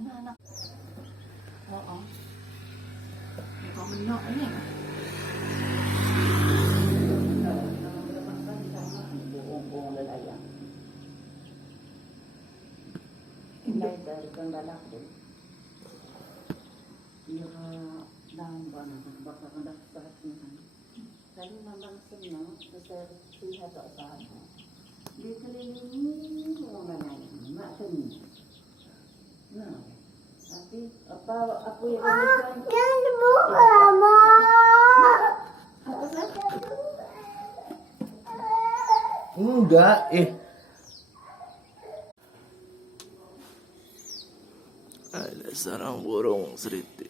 anak-anak. Oo. Ikaw mo ano eh. Buong lalayan. Hindi dahil kang lalaki. Nakalaan ba na baka kang dapat naman. Kali naman sa inyo, kasi siya to sa ano. Dito rin yung mga lalayan. Makan niya. No. Ako yung Jangan buka, Mama. Enggak, ada sarang burung seriti.